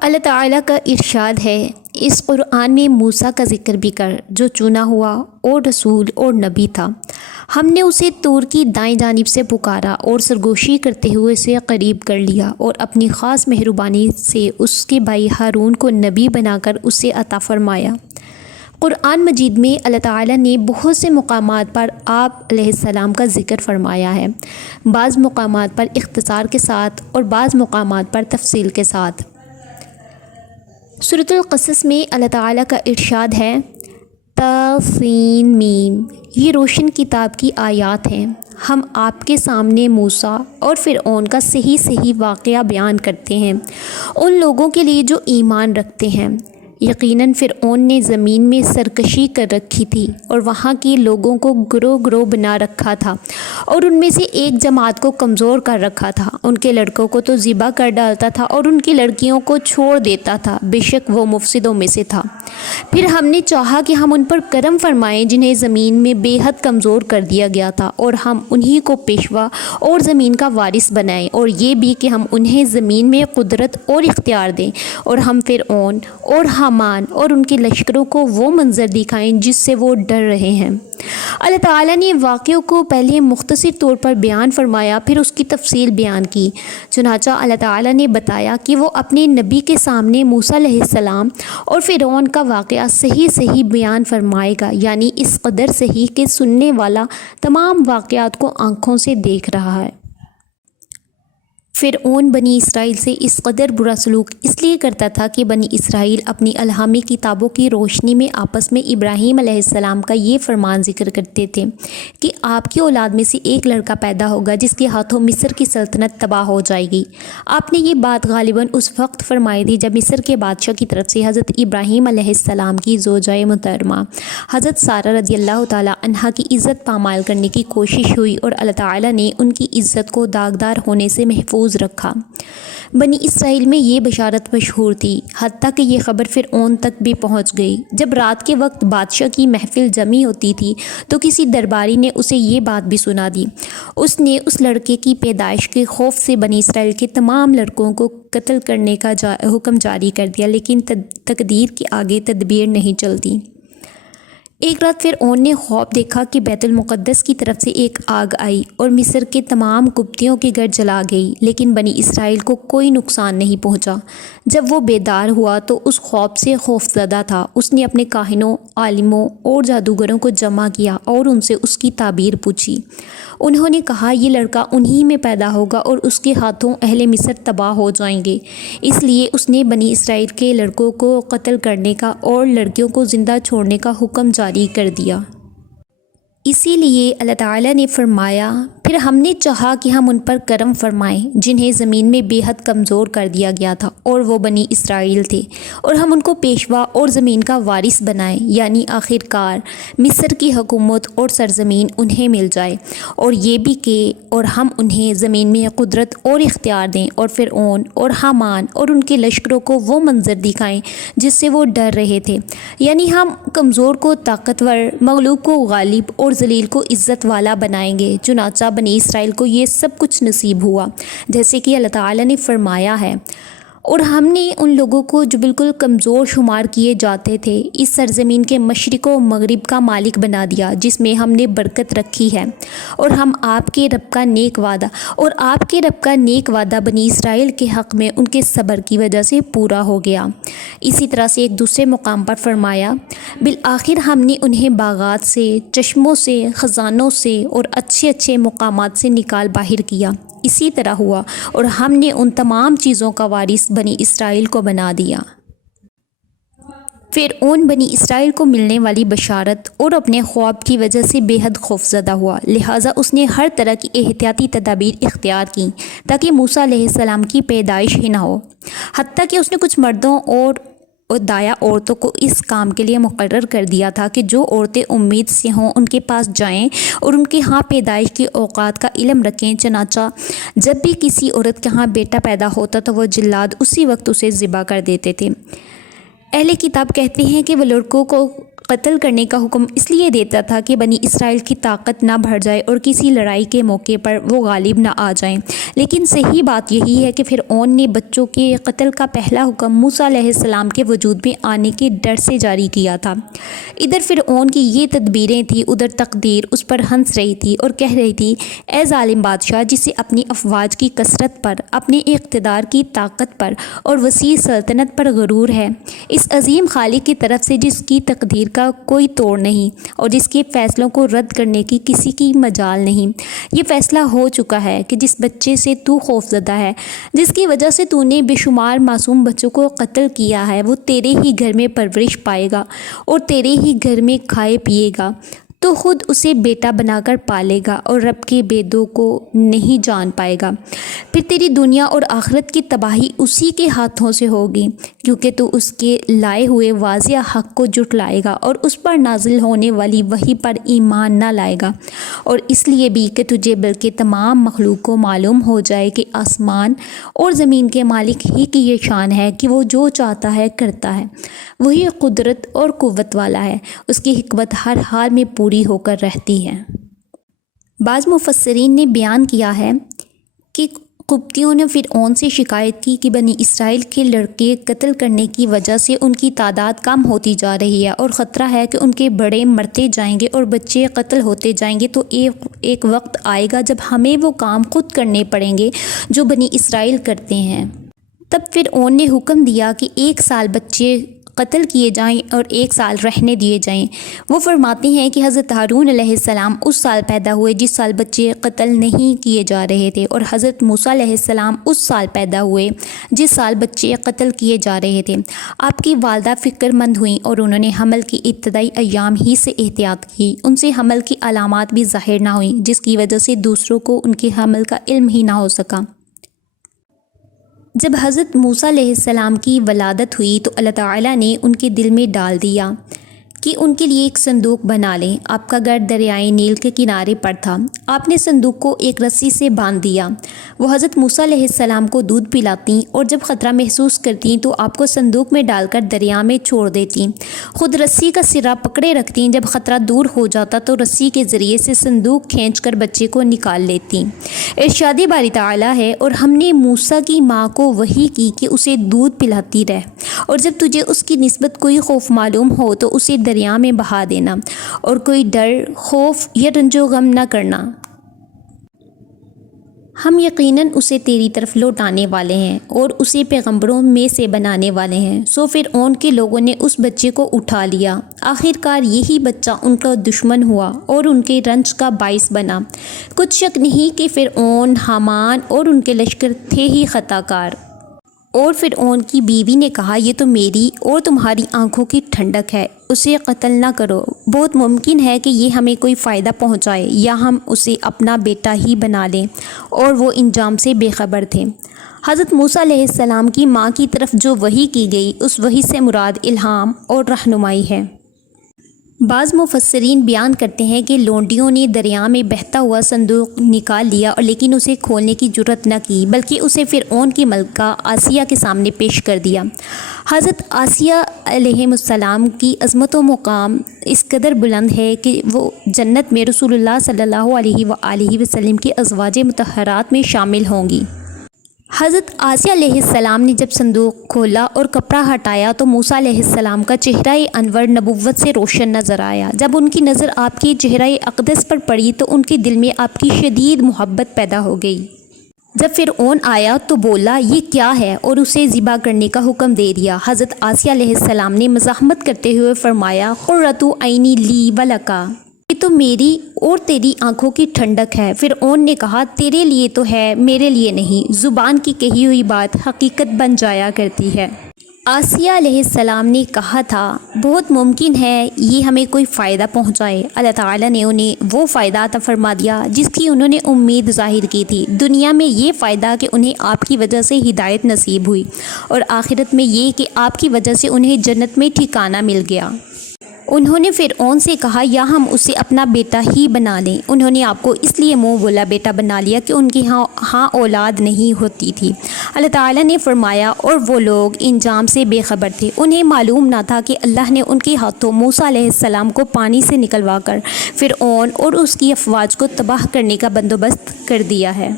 اللہ تعالیٰ کا ارشاد ہے اس قرآن میں موسیٰ کا ذکر بھی کر جو چنا ہوا اور رسول اور نبی تھا۔ ہم نے اسے طور کی دائیں جانب سے پکارا اور سرگوشی کرتے ہوئے اسے قریب کر لیا اور اپنی خاص مہربانی سے اس کے بھائی ہارون کو نبی بنا کر اسے عطا فرمایا۔ قرآن مجید میں اللہ تعالیٰ نے بہت سے مقامات پر آپ علیہ السلام کا ذکر فرمایا ہے، بعض مقامات پر اختصار کے ساتھ اور بعض مقامات پر تفصیل کے ساتھ۔ سورۃ القصص میں اللہ تعالیٰ کا ارشاد ہے طاسین میم، یہ روشن کتاب کی آیات ہیں۔ ہم آپ کے سامنے موسیٰ اور فرعون کا صحیح واقعہ بیان کرتے ہیں ان لوگوں کے لیے جو ایمان رکھتے ہیں۔ یقیناً فرعون نے زمین میں سرکشی کر رکھی تھی اور وہاں کے لوگوں کو گروہ بنا رکھا تھا اور ان میں سے ایک جماعت کو کمزور کر رکھا تھا۔ ان کے لڑکوں کو تو ذبح کر ڈالتا تھا اور ان کی لڑکیوں کو چھوڑ دیتا تھا، بے شک وہ مفسدوں میں سے تھا۔ پھر ہم نے چاہا کہ ہم ان پر کرم فرمائیں جنہیں زمین میں بے حد کمزور کر دیا گیا تھا، اور ہم انہی کو پیشوا اور زمین کا وارث بنائیں، اور یہ بھی کہ ہم انہیں زمین میں قدرت اور اختیار دیں، اور ہم فرعون اور حامان اور ان کے لشکروں کو وہ منظر دکھائیں جس سے وہ ڈر رہے ہیں۔ اللہ تعالیٰ نے واقعوں کو پہلے مختصر طور پر بیان فرمایا، پھر اس کی تفصیل بیان کی۔ چنانچہ اللہ تعالیٰ نے بتایا کہ وہ اپنے نبی کے سامنے موسیٰ علیہ السلام اور فرعون کا واقعہ صحیح بیان فرمائے گا، یعنی اس قدر صحیح کہ سننے والا تمام واقعات کو آنکھوں سے دیکھ رہا ہے۔ فرعون بنی اسرائیل سے اس قدر برا سلوک اس لیے کرتا تھا کہ بنی اسرائیل اپنی الہامی کتابوں کی روشنی میں آپس میں ابراہیم علیہ السلام کا یہ فرمان ذکر کرتے تھے کہ آپ کی اولاد میں سے ایک لڑکا پیدا ہوگا جس کے ہاتھوں مصر کی سلطنت تباہ ہو جائے گی۔ آپ نے یہ بات غالباً اس وقت فرمائی تھی جب مصر کے بادشاہ کی طرف سے حضرت ابراہیم علیہ السلام کی زوجہ محترمہ حضرت سارہ رضی اللہ تعالیٰ عنہا کی عزت پامال کرنے کی کوشش ہوئی، اور اللہ تعالیٰ نے ان کی عزت کو داغدار ہونے سے محفوظ رکھا۔ بنی اسرائیل میں یہ بشارت مشہور تھی، حتیٰ کہ یہ خبر فرعون تک بھی پہنچ گئی۔ جب رات کے وقت بادشاہ کی محفل جمی ہوتی تھی تو کسی درباری نے اسے یہ بات بھی سنا دی۔ اس نے اس لڑکے کی پیدائش کے خوف سے بنی اسرائیل کے تمام لڑکوں کو قتل کرنے کا حکم جاری کر دیا، لیکن تقدیر کے آگے تدبیر نہیں چلتی۔ ایک رات فرعون نے خواب دیکھا کہ بیت المقدس کی طرف سے ایک آگ آئی اور مصر کے تمام قبطیوں کے گھر جلا گئی، لیکن بنی اسرائیل کو کوئی نقصان نہیں پہنچا۔ جب وہ بیدار ہوا تو اس خواب سے خوف زدہ تھا۔ اس نے اپنے کاہنوں، عالموں اور جادوگروں کو جمع کیا اور ان سے اس کی تعبیر پوچھی۔ انہوں نے کہا یہ لڑکا انہی میں پیدا ہوگا اور اس کے ہاتھوں اہل مصر تباہ ہو جائیں گے۔ اس لیے اس نے بنی اسرائیل کے لڑکوں کو قتل کرنے کا اور لڑکیوں کو زندہ چھوڑنے کا حکم جاری کر دیا۔ اسی لیے اللہ تعالیٰ نے فرمایا پھر ہم نے چاہا کہ ہم ان پر کرم فرمائیں جنہیں زمین میں بے حد کمزور کر دیا گیا تھا، اور وہ بنی اسرائیل تھے، اور ہم ان کو پیشوا اور زمین کا وارث بنائیں، یعنی آخر کار مصر کی حکومت اور سرزمین انہیں مل جائے، اور یہ بھی کہ اور ہم انہیں زمین میں قدرت اور اختیار دیں، اور فرعون اور حامان اور ان کے لشکروں کو وہ منظر دکھائیں جس سے وہ ڈر رہے تھے، یعنی ہم کمزور کو طاقتور، مغلوب کو غالب اور ذلیل کو عزت والا بنائیں گے۔ چنانچہ بنی اسرائیل کو یہ سب کچھ نصیب ہوا جیسے کہ اللہ تعالیٰ نے فرمایا ہے، اور ہم نے ان لوگوں کو جو بالکل کمزور شمار کیے جاتے تھے اس سرزمین کے مشرق و مغرب کا مالک بنا دیا جس میں ہم نے برکت رکھی ہے، اور آپ کے رب کا نیک وعدہ بنی اسرائیل کے حق میں ان کے صبر کی وجہ سے پورا ہو گیا۔ اسی طرح سے ایک دوسرے مقام پر فرمایا بالآخر ہم نے انہیں باغات سے، چشموں سے، خزانوں سے اور اچھے مقامات سے نکال باہر کیا۔ اسی طرح ہوا، اور ہم نے ان تمام چیزوں کا وارث بنی اسرائیل کو بنا دیا۔ فرعون بنی اسرائیل کو ملنے والی بشارت اور اپنے خواب کی وجہ سے بے حد خوفزدہ ہوا، لہٰذا اس نے ہر طرح کی احتیاطی تدابیر اختیار کیں تاکہ موسیٰ علیہ السلام کی پیدائش ہی نہ ہو، حتیٰ کہ اس نے کچھ مردوں اور دایا عورتوں کو اس کام کے لیے مقرر کر دیا تھا کہ جو عورتیں امید سے ہوں ان کے پاس جائیں اور ان کے ہاں پیدائش کے اوقات کا علم رکھیں۔ چنانچہ جب بھی کسی عورت کے ہاں بیٹا پیدا ہوتا تو وہ جلاد اسی وقت اسے ذبح کر دیتے تھے۔ اہل کتاب کہتے ہیں کہ وہ لڑکوں کو قتل کرنے کا حکم اس لیے دیتا تھا کہ بنی اسرائیل کی طاقت نہ بڑھ جائے اور کسی لڑائی کے موقع پر وہ غالب نہ آ جائیں، لیکن صحیح بات یہی ہے کہ فرعون نے بچوں کے قتل کا پہلا حکم موسیٰ علیہ السلام کے وجود میں آنے کے ڈر سے جاری کیا تھا۔ ادھر فرعون کی یہ تدبیریں تھیں، ادھر تقدیر اس پر ہنس رہی تھی اور کہہ رہی تھی، اے ظالم بادشاہ جسے اپنی افواج کی کثرت پر، اپنے اقتدار کی طاقت پر اور وسیع سلطنت پر غرور ہے، اس عظیم خالق کی طرف سے جس کی تقدیر کا کوئی توڑ نہیں اور جس کے فیصلوں کو رد کرنے کی کسی کی مجال نہیں، یہ فیصلہ ہو چکا ہے کہ جس بچے سے تو خوفزدہ ہے، جس کی وجہ سے تو نے بے شمار معصوم بچوں کو قتل کیا ہے، وہ تیرے ہی گھر میں پرورش پائے گا اور تیرے ہی گھر میں کھائے پیے گا، تو خود اسے بیٹا بنا کر پالے گا اور رب کے بیدوں کو نہیں جان پائے گا، پھر تیری دنیا اور آخرت کی تباہی اسی کے ہاتھوں سے ہوگی، کیونکہ تو اس کے لائے ہوئے واضح حق کو جھٹلائے گا اور اس پر نازل ہونے والی وحی پر ایمان نہ لائے گا، اور اس لیے بھی کہ تجھے بلکہ تمام مخلوق کو معلوم ہو جائے کہ آسمان اور زمین کے مالک ہی کی یہ شان ہے کہ وہ جو چاہتا ہے کرتا ہے، وہی قدرت اور قوت والا ہے، اس کی حکمت ہر حال میں پوری ہو کر رہتی ہے۔ بعض مفسرین نے بیان کیا ہے کہ قبطیوں نے فرعون سے شکایت کی کہ بنی اسرائیل کے لڑکے قتل کرنے کی وجہ سے ان کی تعداد کم ہوتی جا رہی ہے اور خطرہ ہے کہ ان کے بڑے مرتے جائیں گے اور بچے قتل ہوتے جائیں گے، تو ایک وقت آئے گا جب ہمیں وہ کام خود کرنے پڑیں گے جو بنی اسرائیل کرتے ہیں۔ تب فرعون نے حکم دیا کہ 1 سال بچے قتل کیے جائیں اور 1 سال رہنے دیے جائیں۔ وہ فرماتے ہیں کہ حضرت ہارون علیہ السلام اس سال پیدا ہوئے جس سال بچے قتل نہیں کیے جا رہے تھے، اور حضرت موسیٰ علیہ السلام اس سال پیدا ہوئے جس سال بچے قتل کیے جا رہے تھے۔ آپ کی والدہ فکر مند ہوئیں اور انہوں نے حمل کی ابتدائی ایام ہی سے احتیاط کی، ان سے حمل کی علامات بھی ظاہر نہ ہوئیں، جس کی وجہ سے دوسروں کو ان کے حمل کا علم ہی نہ ہو سکا۔ جب حضرت موسیٰ علیہ السلام کی ولادت ہوئی تو اللہ تعالیٰ نے ان کے دل میں ڈال دیا کہ ان کے لیے ایک صندوق بنا لیں۔ آپ کا گھر دریائے نیل کے کنارے پر تھا۔ آپ نے صندوق کو ایک رسی سے باندھ دیا۔ وہ حضرت موسیٰ علیہ السلام کو دودھ پلاتیں اور جب خطرہ محسوس کرتیں تو آپ کو صندوق میں ڈال کر دریا میں چھوڑ دیتیں، خود رسی کا سرا پکڑے رکھتیں۔ جب خطرہ دور ہو جاتا تو رسی کے ذریعے سے صندوق کھینچ کر بچے کو نکال لیتیں۔ ارشاد باری تعالیٰ ہے، اور ہم نے موسیٰ کی ماں کو وحی کی کہ اسے دودھ پلاتی رہ، اور جب تجھے اس کی نسبت کوئی خوف معلوم ہو تو اسے دریا میں بہا دینا، اور کوئی ڈر، خوف یا رنج و غم نہ کرنا، ہم یقیناً اسے تیری طرف لوٹانے والے ہیں اور اسے پیغمبروں میں سے بنانے والے ہیں۔ سو فرعون کے لوگوں نے اس بچے کو اٹھا لیا۔ آخر کار یہی بچہ ان کا دشمن ہوا اور ان کے رنج کا باعث بنا۔ کچھ شک نہیں کہ فرعون، حامان اور ان کے لشکر تھے ہی خطا کار۔ اور فرعون کی بیوی نے کہا، یہ تو میری اور تمہاری آنکھوں کی ٹھنڈک ہے، اسے قتل نہ کرو، بہت ممکن ہے کہ یہ ہمیں کوئی فائدہ پہنچائے یا ہم اسے اپنا بیٹا ہی بنا لیں، اور وہ انجام سے بے خبر تھے۔ حضرت موسیٰ علیہ السلام کی ماں کی طرف جو وحی کی گئی، اس وحی سے مراد الہام اور رہنمائی ہے۔ بعض مفسرین بیان کرتے ہیں کہ لونڈیوں نے دریا میں بہتا ہوا صندوق نکال لیا، اور لیکن اسے کھولنے کی جرأت نہ کی، بلکہ اسے فرعون کی ملکہ آسیہ کے سامنے پیش کر دیا۔ حضرت آسیہ علیہ السلام کی عظمت و مقام اس قدر بلند ہے کہ وہ جنت میں رسول اللہ صلی اللہ علیہ وآلہ وسلم کی ازواج مطہرات میں شامل ہوں گی۔ حضرت آسیہ علیہ السلام نے جب صندوق کھولا اور کپڑا ہٹایا تو موسیٰ علیہ السلام کا چہرہ انور نبوت سے روشن نظر آیا۔ جب ان کی نظر آپ کے چہرہ اقدس پر پڑی تو ان کے دل میں آپ کی شدید محبت پیدا ہو گئی۔ جب فرعون آیا تو بولا، یہ کیا ہے، اور اسے ذبح کرنے کا حکم دے دیا۔ حضرت آسیہ علیہ السلام نے مزاحمت کرتے ہوئے فرمایا، قرۃ عینی لی ولکا، یہ تو میری اور تیری آنکھوں کی ٹھنڈک ہے۔ فرعون نے کہا، تیرے لیے تو ہے، میرے لیے نہیں، زبان کی کہی ہوئی بات حقیقت بن جایا کرتی ہے۔ آسیہ علیہ السلام نے کہا تھا، بہت ممکن ہے یہ ہمیں کوئی فائدہ پہنچائے۔ اللہ تعالیٰ نے انہیں وہ فائدہ عطا فرما دیا جس کی انہوں نے امید ظاہر کی تھی۔ دنیا میں یہ فائدہ کہ انہیں آپ کی وجہ سے ہدایت نصیب ہوئی، اور آخرت میں یہ کہ آپ کی وجہ سے انہیں جنت میں ٹھکانہ مل گیا۔ انہوں نے فرعون سے کہا یا ہم اسے اپنا بیٹا ہی بنا لیں۔ انہوں نے آپ کو اس لیے منہ بولا بیٹا بنا لیا کہ ان کی ہاں اولاد نہیں ہوتی تھی۔ اللہ تعالیٰ نے فرمایا اور وہ لوگ انجام سے بے خبر تھے، انہیں معلوم نہ تھا کہ اللہ نے ان کے ہاتھوں موسیٰ علیہ السلام کو پانی سے نکلوا کر فرعون اور اس کی افواج کو تباہ کرنے کا بندوبست کر دیا ہے۔